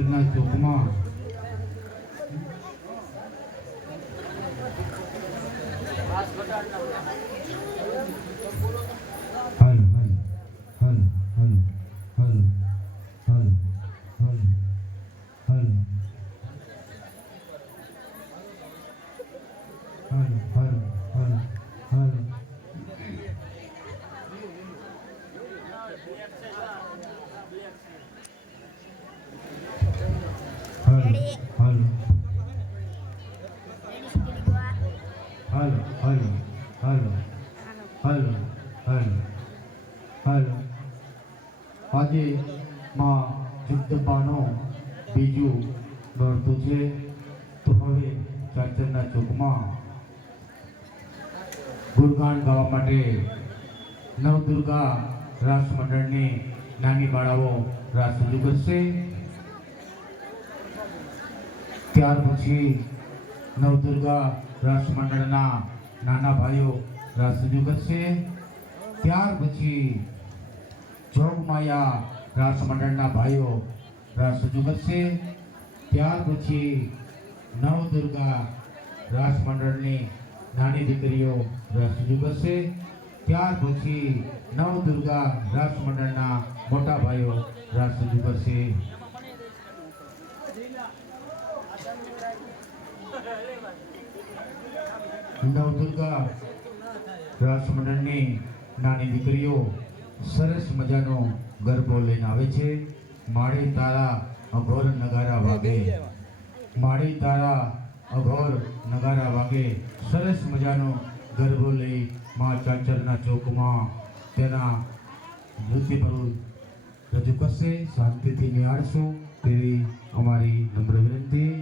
ચાચરના ચોકમાં આજે માં જગદંબાનો બીજું નોરતું છે તો હવે ચાચરના ચોકમાં ગુણગાન ગાવા માટે નવદુર્ગા રાસ મંડળની નાની બાળાઓ રાસ રજૂ કરશે। ત્યાર પછી નવદુર્ગા રાસ મંડળના નાના ભાઈઓ રાસ રજૂ કરશે। ત્યાર પછી જોગમાયા રાસ મંડળના ભાઈઓ રાસ રજૂ કરશે। ત્યાર પછી નવદુર્ગા રાસ મંડળની નાની દીકરીઓ રાસ રજૂ કરશે। ત્યાર પછી નવદુર્ગા રાસ મંડળના મોટા ભાઈઓ રાસ રજૂ કરશે। નવદુર્ગા રાસ મંડળની નાની દીકરીઓ સરસ મજાનો ગરબો લઈને આવે છે। માળી તારા અઘોર નગારા વાગે, માળી તારા અઘોર નગારા વાગે સરસ મજાનો ગરબો લઈ મા ચાચરના ચોકમાં તેના નૃત્ય રજૂ કરશે। શાંતિથી નિહાળશો તેવી અમારી નમ્ર વિનંતી।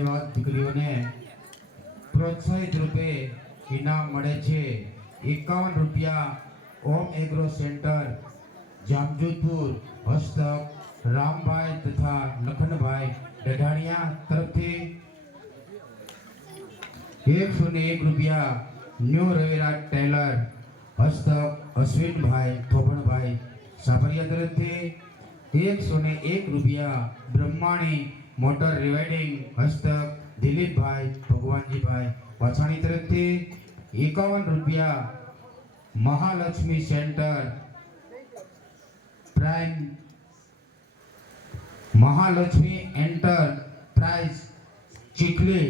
ધન્યવાદ દીકરીઓને પ્રોત્સાહિત રૂપે ઇનામ મળે છે 51 રૂપિયા ઓમ એગ્રો સેન્ટર જામજોધપુર હસ્તક રામભાઈ તથા લખનભાઈ ડઢાણિયા તરફથી 101 રૂપિયા ન્યૂ રવિરાજ ટેલર હસ્તક અશ્વિનભાઈ થોભણભાઈ સાબરિયા તરફથી 101 રૂપિયા બ્રહ્માણી મોટર રિવાઇડિંગ હસ્તક દિલીપભાઈ ભગવાનજીભાઈ વાછાણી તરફથી 51 રૂપિયા Mahalakshmi centre prime Mahalakshmi enterprise Chikhli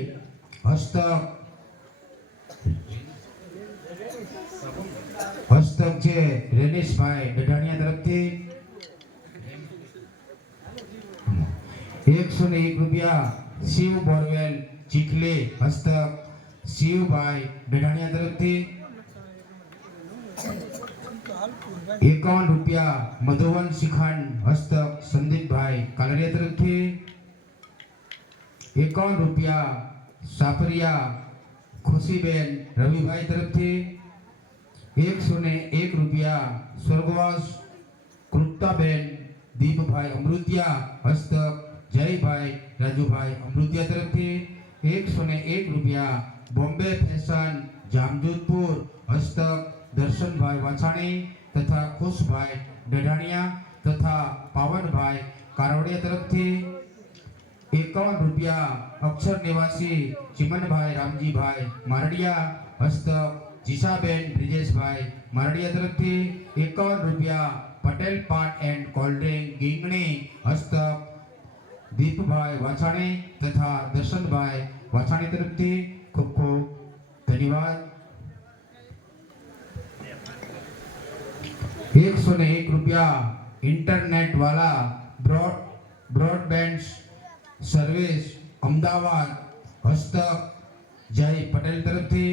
હસ્તક છે રેનિશભાઈ ડઢાણિયા તરફથી 101 રૂપિયા શિવ બોરવેલ ચીખલી હસ્તક શિવભાઈ ડઢાણિયા તરફથી 51 રૂપિયા મધુવન શિખંડ હસ્તક સંદીપભાઈ કાલરિયા તરફથી 51 રૂપિયા સાપરિયા ખુશીબેન રવિભાઈ તરફથી 101 રૂપિયા સ્વર્ગવાસ કૃતાબેન દીપભાઈ અમૃતિયા હસ્તક જયભાઈ રાજુભાઈ અમૃતિયા તરફથી 101 રૂપિયા બોમ્બે ફેશન જામજોધપુર હસ્તક દર્શનભાઈ વાછાણી તથા ખુશભાઈ ડઢાણિયા તથા પાવનભાઈ કારોડિયા તરફથી 51 રૂપિયા અક્ષર નિવાસી ચિમનભાઈ રામજીભાઈ મારડિયા હસ્તક જીશાબેન બ્રિજેશભાઈ મારડિયા તરફથી 51 રૂપિયા પટેલ પાટ એન્ડ કોલ્ડ્રિંક ગીંગણી હસ્તક દીપભાઈ વાછાણી તથા દર્શનભાઈ વાછાણી તરફથી ખૂબ ખૂબ ધન્યવાદ 101 રૂપિયા इंटरनेट वाला ब्रॉडबैंड सर्विस अमदावाद हस्तक जय पटेल तरफ थी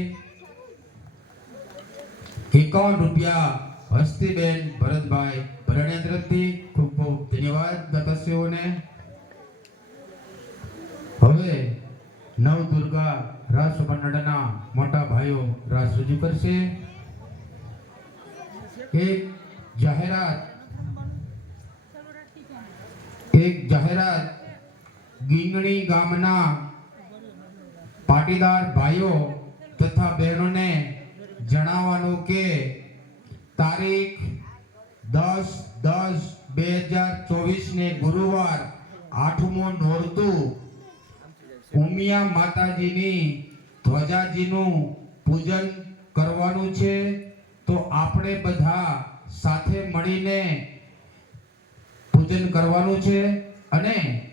51 રૂપિયા હસ્તીબેન ભરતભાઈ ભરણિયા તરફથી ખૂબ ખૂબ ધન્યવાદ દાતાશ્રીઓને હવે નવદુર્ગા રાસ મંડળના મોટા ભાઈઓ રાસ રજૂ કરશે એક જાહેરાત ગીંગણી ગામના પાટીદાર ભાઈઓ તથા બહેનોને જણાવવાનું કે તારીખ 10/10/2024 ને ગુરુવાર 8મો નોરતું ઉમિયા માતાજીની ધ્વજાજીનું પૂજન કરવાનું છે તો આપણે બધા સાથે મળીને પૂજન કરવાનું છે અને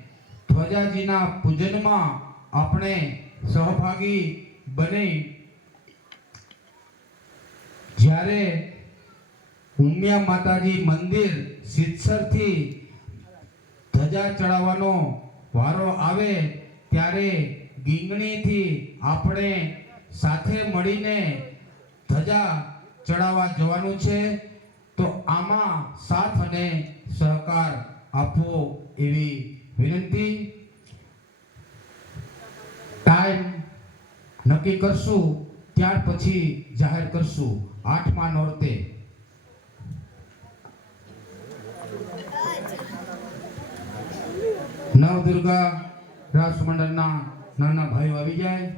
ધ્વજાજીના પૂજનમાં આપણે સહભાગી બની જ્યારે ઉમિયા માતાજી મંદિર સિદ્ધસરથી ધજા ચડાવવાનો વારો આવે ત્યારે ગીંગણીથી આપણે સાથે મળીને ધજા ચડાવવા જવાનું છે તો આમાં સાથ અને સહકાર આપવો એવી વિનંતી ટાઈમ નક્કી કરશું ત્યાર પછી જાહેર કરશું 8મા નોરતે નવદુર્ગા રાસ મંડળના નાના ભાઈઓ આવી જાય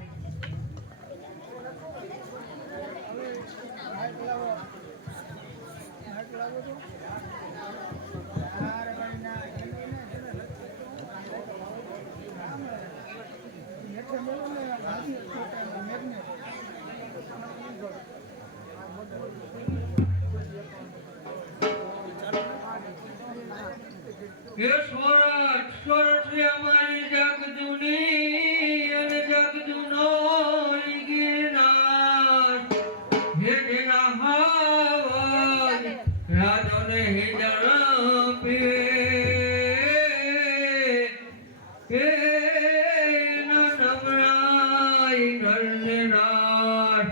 ये स्वरत से हमारी जग दुनी અને જગ દુનોઈ ગિરનાર હે દેના હાવલ રાધોને હિજર પે એ ના નમરાઈ નરને નાર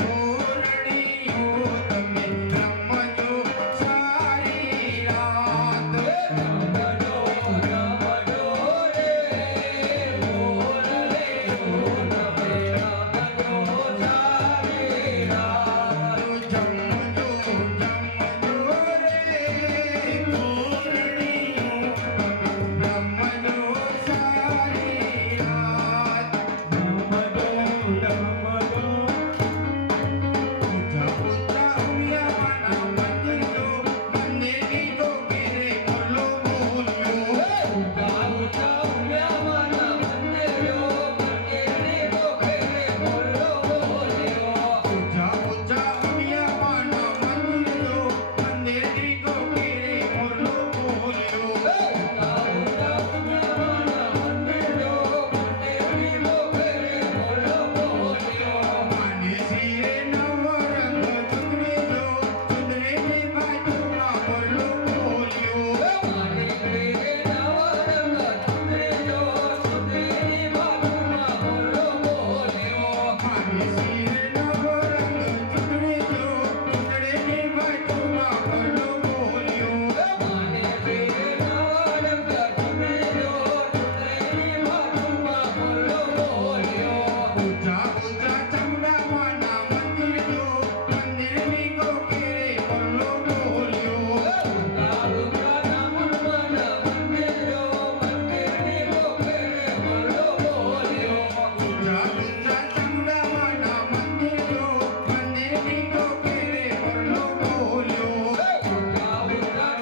ઘોરણીઓ તમે રમજો સારી રાત. રમજો રમજો રે મોરલીઓ તમે રમજો સારી રાત. જમજો જમજો રે ઘોરણીઓ તમે રમજો સારી રાત. પૂજા પૂજા ઉમિયાવાના મંદિરો મંદિરની ડોકીરે બોલો બોલ્યો. ઉતા ઉતા ઉમ્યામાના મંદિરો મંદિરની ડોકરે બોલો બોલ્યો. પૂજા પૂજા ઉમિયાવાના મંદિરો મંદિરની ડોકીરે બોલો બોલ્યો. ઉતા ઉતા ઉમ્યામાના મંદિરો મંદિરની ડોકરે બોલો બોલ્યો. માને શિરે નવરંગ ચુંદડીજો ચુંદડીની બાજુમાં બોલો બોલ્યો. મારી પ્રિય નવરંગ ચુંદડીજો ચુંદડીની બાજુમાં બોલો બોલ્યો. માને શિરે નવરંગ ચુંદડીજો ચુંદડીની બાજુમાં બોલો બોલ્યો. મારી પ્રિય નવરંગ ચુંદડીજો ચુંદડીની બાજુમાં બોલો બોલ્યો. પૂજા પૂજા ચામુંડામાના મંદિરો મંદિરની ડોકીરે બોલો બોલ્યો. ઉતા ઉતા ચામુંડાના મંદિરો મંદિરની ડોકરે બોલો બોલ્યો. પૂજા પૂજા ચામુંડામાના મંદિરો મંદિરની ડોકીરે બોલો બોલ્યો. ઉતા ઉતા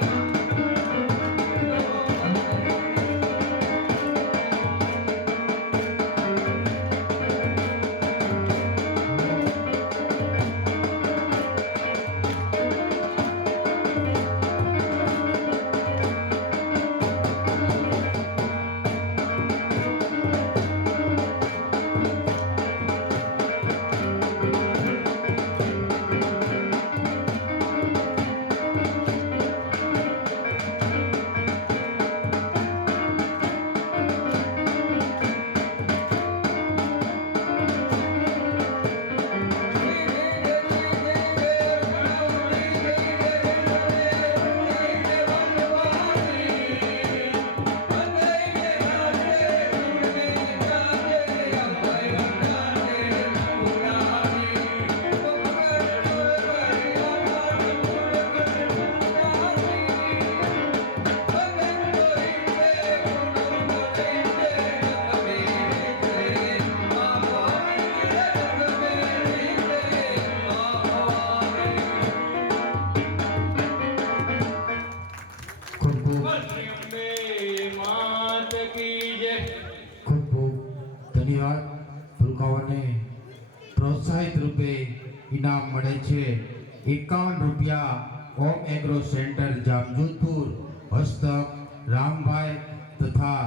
ખૂબ ખૂબ માત કી જય. ખૂબ ખૂબ ધન્યવાદ. ભૂલકાઓને પ્રોત્સાહિત રૂપે ઇનામ મળે છે 51 રૂપિયા ઓમ એગ્રો સેન્ટર જામજોધપુર હસ્તક રામભાઈ તથા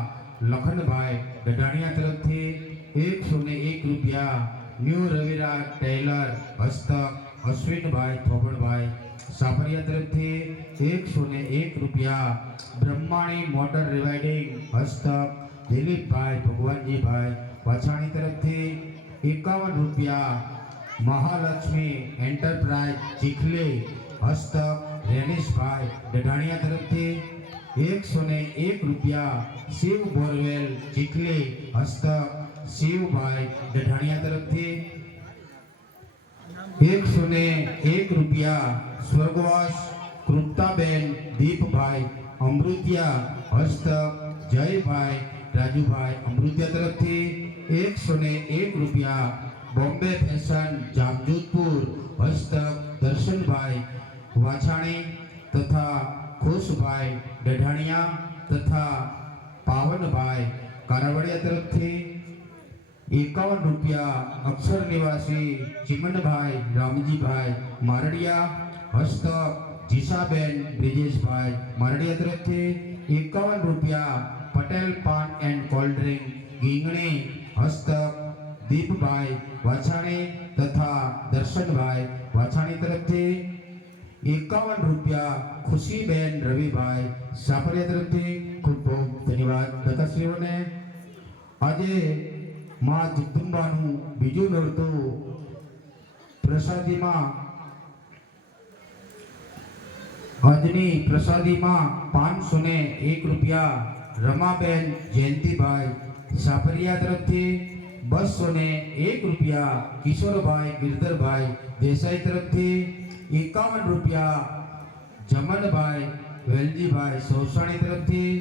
લખનભાઈ ગઢાણિયા તરફથી 101 રૂપિયા ન્યૂ રવિરાજ ટેલર હસ્તક અશ્વિનભાઈ થોબણભાઈ સાપરિયા તરફથી 101 રૂપિયા બ્રહ્માણી મોટર રિવાઇડિંગ હસ્તક દિલીપભાઈ ભગવાનજીભાઈ વાછાણી તરફથી 51 રૂપિયા મહાલક્ષ્મી એન્ટરપ્રાઇઝ ચીખલી હસ્તક રેનિશભાઈ ડઢાણિયા તરફથી 101 રૂપિયા શિવ બોરવેલ ચીખલી હસ્તક શિવભાઈ ડઢાણિયા તરફથી 101 રૂપિયા સ્વર્ગવાસ કૃપ્તાબેન દીપભાઈ અમૃતિયા હસ્તક જયભાઈ રાજુભાઈ અમૃતિયા તરફથી 101 રૂપિયા બોમ્બે ફેશન જામજોધપુર હસ્તક દર્શનભાઈ વાછાણી તથા ખુશભાઈ ડઢાણિયા તથા પાવનભાઈ કારાવડિયા તરફથી 51 રૂપિયા અક્ષર નિવાસી ચિમનભાઈ રામજીભાઈ મારડિયા હસ્તક જીસાબેન બ્રિજેશભાઈ મારડિયા તરફથી 51 રૂપિયા પટેલ પાન એન્ડ કોલ્ડ ડ્રિંક ગીંગણી હસ્તક દીપભાઈ વાછાણી તથા દર્શનભાઈ વાછાણી તરફથી 51 રૂપિયા ખુશીબેન રવિભાઈ સાપરિયા તરફથી ખૂબ ખૂબ ધન્યવાદ. દાતાશ્રીઓને આજે માં જગદંબાનું બીજું નોરતું પ્રસાદીમાં આજની પ્રસાદીમાં 501 રૂપિયા રમાબેન જયંતિભાઈ સાપરિયા તરફથી, 201 રૂપિયા કિશોરભાઈ ગિરધરભાઈ દેસાઈ તરફથી, 51 રૂપિયા જમનભાઈ વેલજીભાઈ સૌસાણી તરફથી,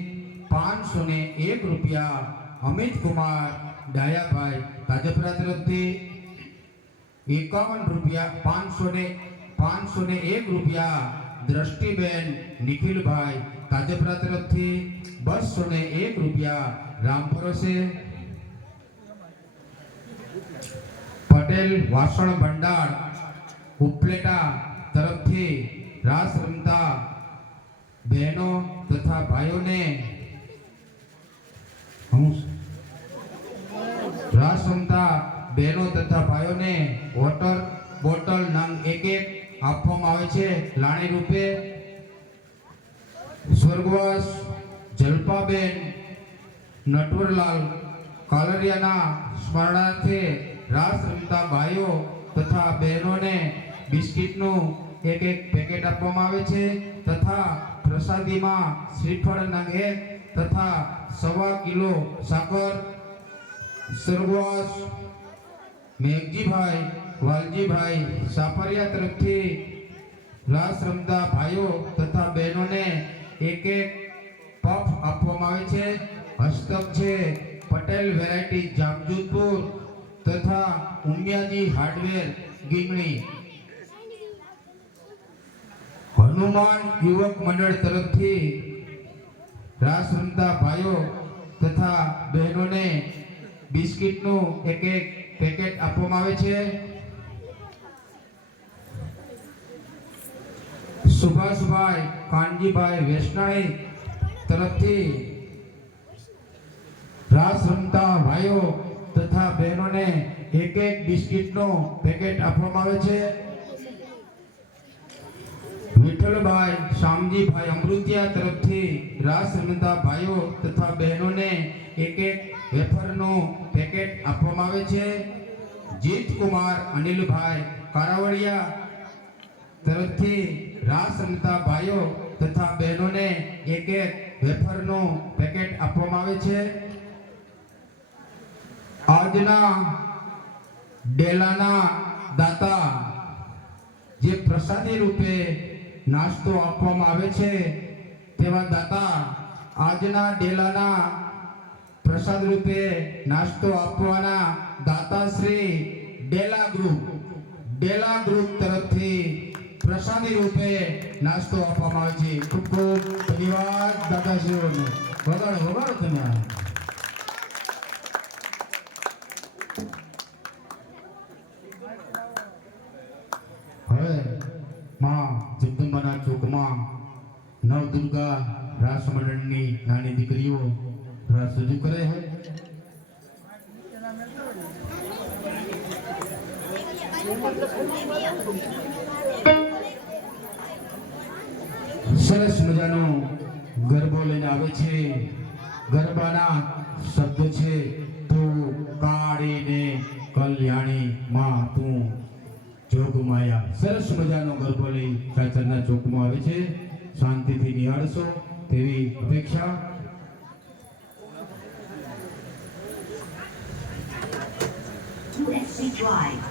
501 રૂપિયા અમિતકુમાર ડાયાભાઈ તાજપરા તરફથી, 51 રૂપિયા 501 રૂપિયા દ્રષ્ટિબેન નિખિલભાઈ તાજપરા તરફથી, 201 રૂપિયા રામપરોસે પટેલ વાસણ ભંડાર ઉપલેટા તરફથી રાસ રમતા બહેનો તથા ભાઈઓને રાસ રમતા બહેનો તથા ભાઈઓને વોટર બોટલ નંગ 1 આપવામાં આવે છે લાણી રૂપે. સ્વર્ગવાસ જલપાબેન નટવરલાલ કાલરિયાના સ્મરણાર્થે રાસ રમતા ભાઈઓ તથા બહેનોને બિસ્કિટનું 1 પેકેટ આપવામાં આવે છે તથા પ્રસાદીમાં શ્રીફળ નંગ 1 તથા 1.25 કિલો સાકર. સ્વર્ગવાસ મેઘજીભાઈ વાલજીભાઈ સાપરિયા તરફથી રાસ રમતા ભાઈઓ તથા બહેનોને 1 પફ આપવામાં આવે છે. હસ્તક છે પટેલ વેરાયટી જામજોધપુર તથા ઉમિયાજી હાર્ડવેર ગીંગણી. હનુમાન યુવક મંડળ તરફથી રાસ રમતા ભાઈઓ તથા બહેનોને બિસ્કિટનું 1 પેકેટ આપવામાં આવે છે. સુભાષભાઈ કાનજીભાઈ વેસનાણી તરફથી રાસ રમતા ભાઈઓ તથા બહેનોને 1 બિસ્કિટનું પેકેટ આપવામાં આવે છે. વિઠ્ઠલભાઈ શામજીભાઈ અમૃતિયા તરફથી રાસ રમતા ભાઈઓ તથા બહેનોને 1 વેફરનું પેકેટ આપવામાં આવે છે. જીતકુમાર અનિલભાઈ કારાવળિયા તરફથી રાસ રમતા ભાઈઓ તથા બહેનોને 1 વેફરનું પેકેટ આપવામાં આવે છે. આજના ડેલાના દાતા જે પ્રસાદી રૂપે નાસ્તો આપવામાં આવે છે તેવા દાતા આજના ડેલાના પ્રસાદ રૂપે નાસ્તો આપવાના દાતા શ્રી ડેલા ગ્રુપ તરફથી પ્રસાદી રૂપે નાસ્તો આપવામાં આવે છે. ખૂબ ખૂબ ધન્યવાદ દાદાશ્રીઓને. વગાડો તમે. હવે માં જગદંબાના ચોકમાં નવદુર્ગા રાસ મંડળની નાની દીકરીઓ રાસ રજૂ કરે છે. સરસ મજાનો ગરબો લઈને આવે છે. ગરબાના શબ્દ છે તું કાળીને કલ્યાણી માં તું જોગમાયા. સરસ મજાનો ગરબો લઈ ચાચરના ચોકમાં આવે છે. શાંતિથી નિહાળશો તેવી અપેક્ષા. SC Drive.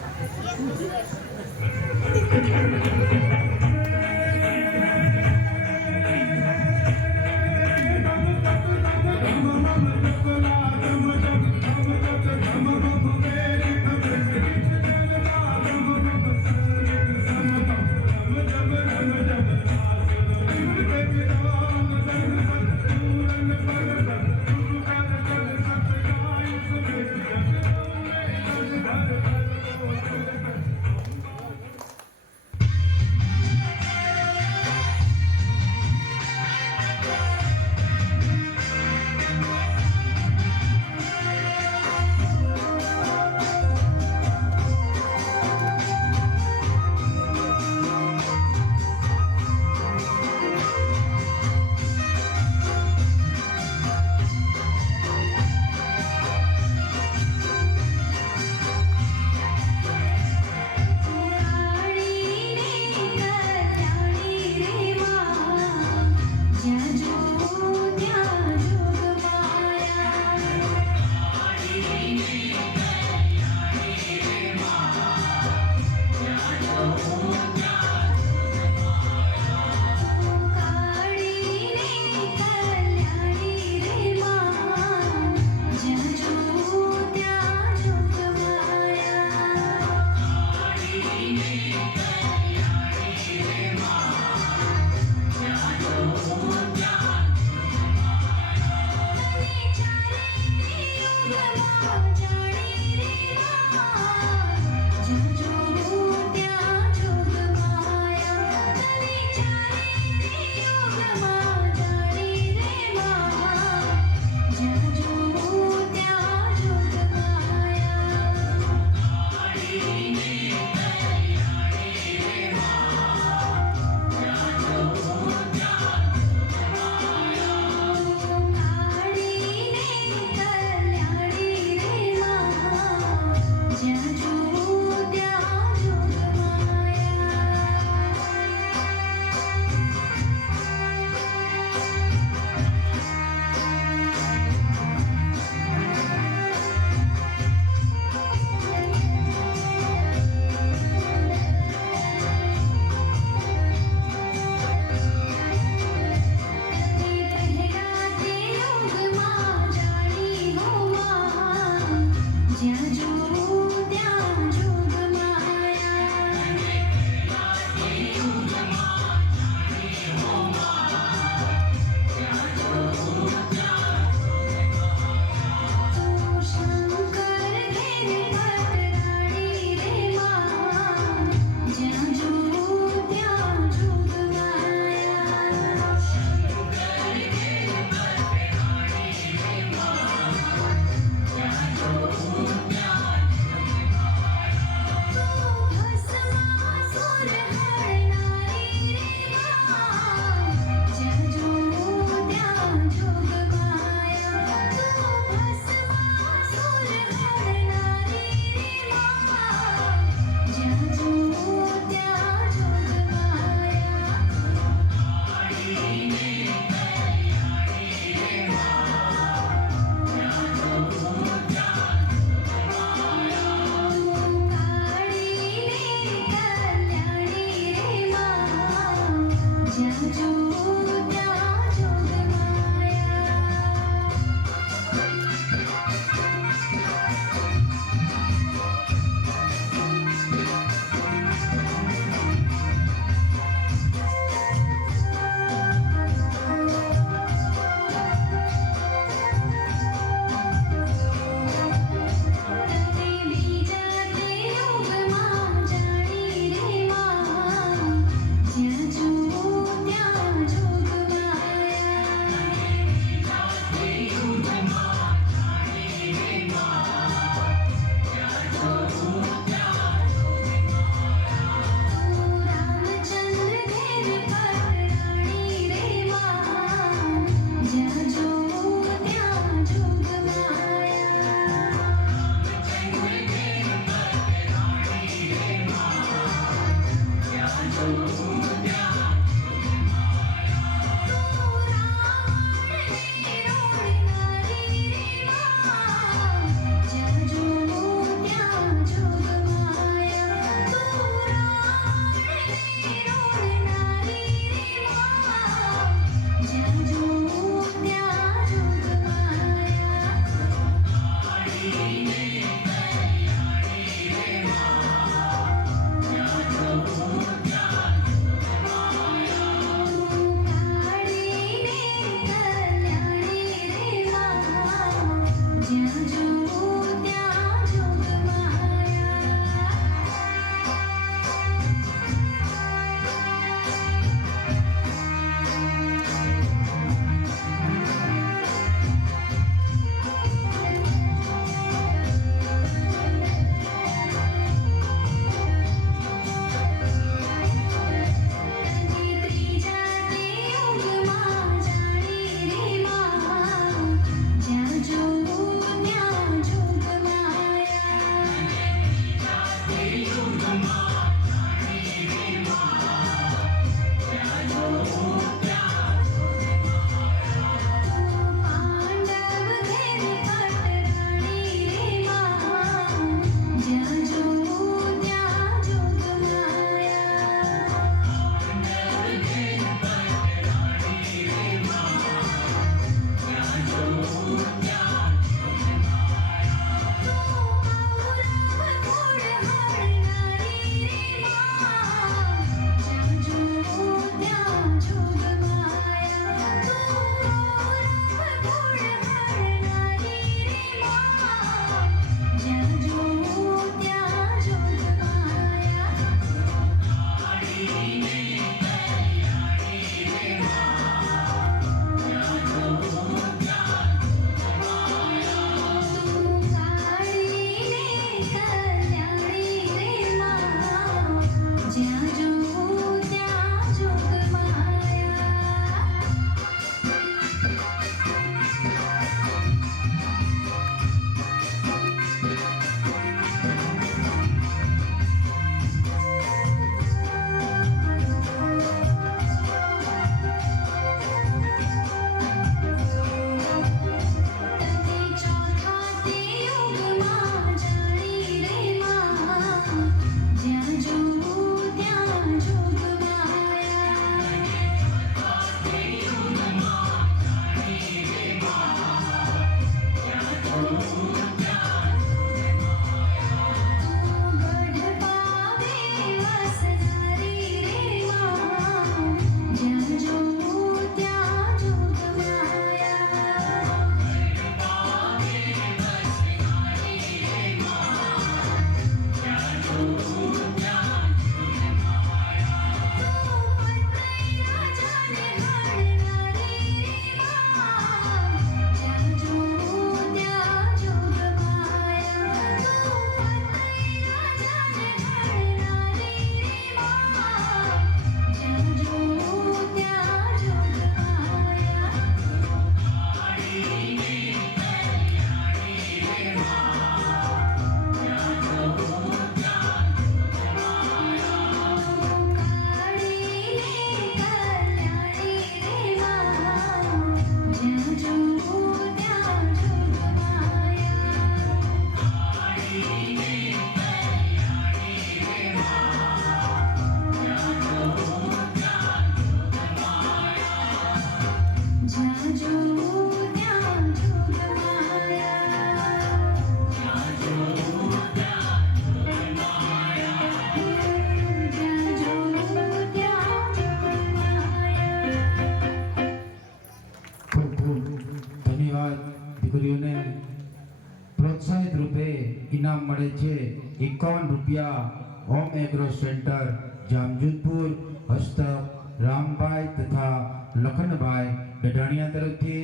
મળે છે 51 રૂપિયા હોમ એગ્રો સેન્ટર જામજોધપુર હસ્તક રામભાઈ તથા લખનભાઈ ગઢાણિયા તરફથી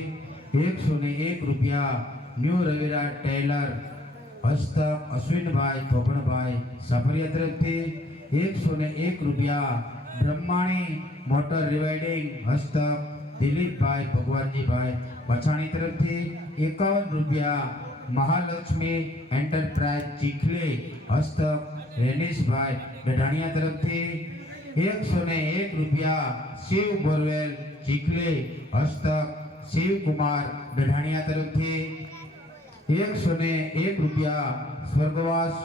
101 રૂપિયા ન્યૂ રવિરા ટેલર હસ્તક અશ્વિનભાઈ થોપણભાઈ સાફરિયા તરફથી 101 રૂપિયા બ્રહ્માણી મોટર રિવાઇડિંગ હસ્તક દિલીપભાઈ ભગવાનજીભાઈ વછાણી તરફથી 51 રૂપિયા મહાલક્ષ્મી એન્ટરપ્રાઇઝ ચીખલી હસ્તક રેનીશભાઈ ગઢાણિયા તરફથી 101 રૂપિયા શિવ બોરવેલ ચીખલી હસ્તક શિવકુમાર ગઢાણિયા તરફથી 101 રૂપિયા સ્વર્ગવાસ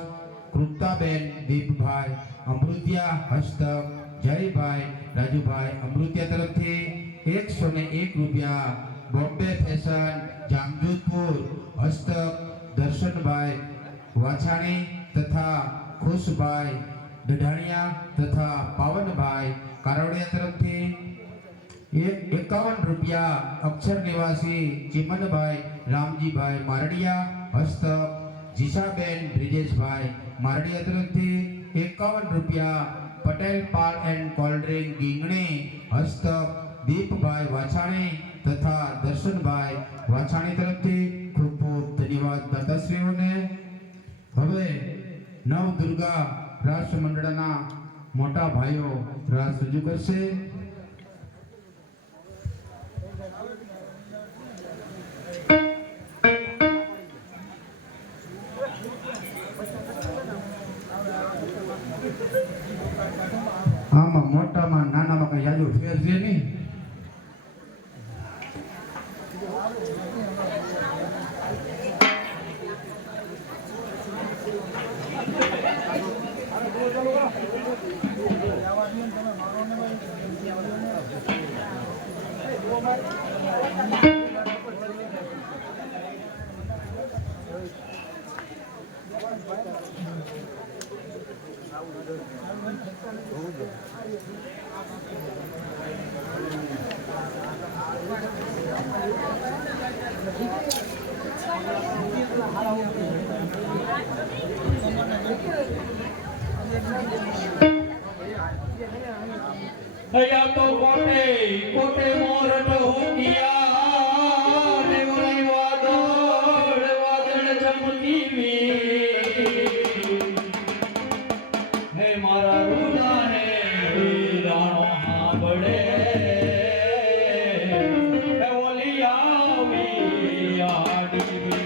કૃતાબેન દીપભાઈ અમૃતિયા હસ્તક જયભાઈ રાજુભાઈ અમૃતિયા તરફથી 101 રૂપિયા બોમ્બે ફેશન જામજોધપુર હસ્તક દર્શનભાઈ વાછાણી તથા ખુશભાઈ ગઢાણિયા તથા પાવનભાઈ કારોડિયા તરફથી 51 રૂપિયા અક્ષર નિવાસી ચિમનભાઈ રામજીભાઈ મારડિયા હસ્તક જીશાબેન બ્રિજેશભાઈ મારડિયા તરફથી 51 રૂપિયા પટેલ પાલ એન્ડ કોલ્ડ ડ્રિંક ગીંગણી હસ્તક દીપભાઈ વાછાણી તથા દર્શનભાઈ વાછાણી તરફથી ખૂબ ખૂબ ધન્યવાદ દાતાશ્રીઓને. હવે નવદુર્ગા રાષ્ટ્ર મંડળના મોટા ભાઈઓ રાસ રજૂ કરશે. આમાં મોટામાં નાનામાં કઈ યાદો ફેર છે નહીં. ભૈયા તો કોટે કોટે મોરટ હોકિયા ને વળી વાદળ વાદળ ચમકીવી હે મારા રૂદાને રાણો હાંભળે હે ઓલી આવી આડીવી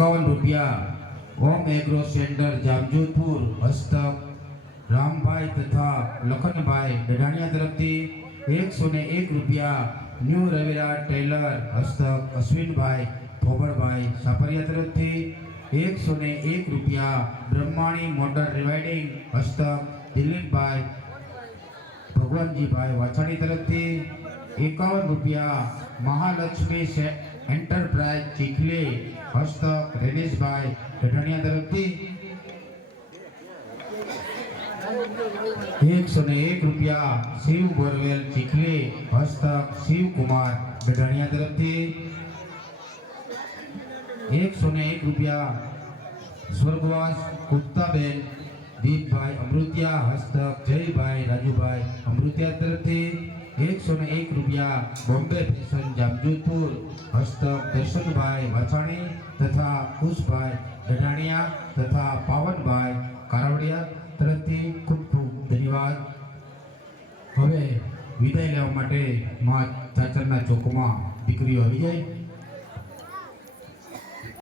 ₹51 ઓમ એગ્રો સેન્ટર જામજોધપુર હસ્તક રામભાઈ તથા લખનભાઈ ડઢાણિયા તરફથી ₹101 ન્યૂ રવિરા ટેલર હસ્તક અશ્વિનભાઈ ભોબળભાઈ સાપરિયા તરફથી ₹101 બ્રહ્માણી મોટર રિવાઇડિંગ હસ્તક દિલીપભાઈ ભગવાનજીભાઈ વાછાણી તરફથી ₹51 મહાલક્ષ્મી એન્ટરપ્રાઇઝ ચીખલી હસ્તક રેનેશભાઈ ડઢાણિયા તરફથી ₹101 શિવ બોરવેલ ચીખલી હસ્તક શિવકુમાર ડઢાણિયા તરફથી ₹101 સ્વર્ગવાસ ગુપ્તાબેન દીપભાઈ અમૃતિયા હસ્તક જયભાઈ રાજુભાઈ અમૃતિયા તરફથી ₹101 બોમ્બે ફેશન જામજોધપુર હસ્તક દર્શનભાઈ વાછાણી તથા ખુશભાઈ ડઢાણિયા તથા પાવનભાઈ કારવડિયા તરફથી ખૂબ ખૂબ ધન્યવાદ. હવે વિદાય લેવા માટે મા ચાચરના ચોકમાં દીકરીઓ આવી જાય.